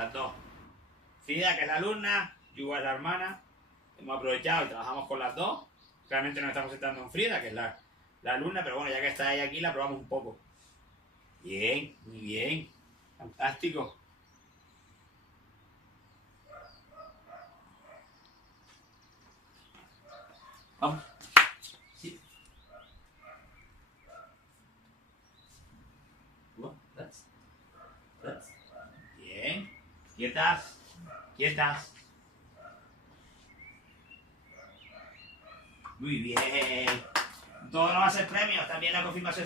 las dos. Frida, que es la alumna, Yuba es la hermana. Hemos aprovechado y trabajamos con las dos. Realmente nos estamos centrando en Frida, que es la alumna, pero bueno, ya que está ella aquí, la probamos un poco. Bien, muy bien. Fantástico. Vamos. Sí. Bien. Quietas. Quietas. Muy bien. Todo no va a ser premios, también la confirmación.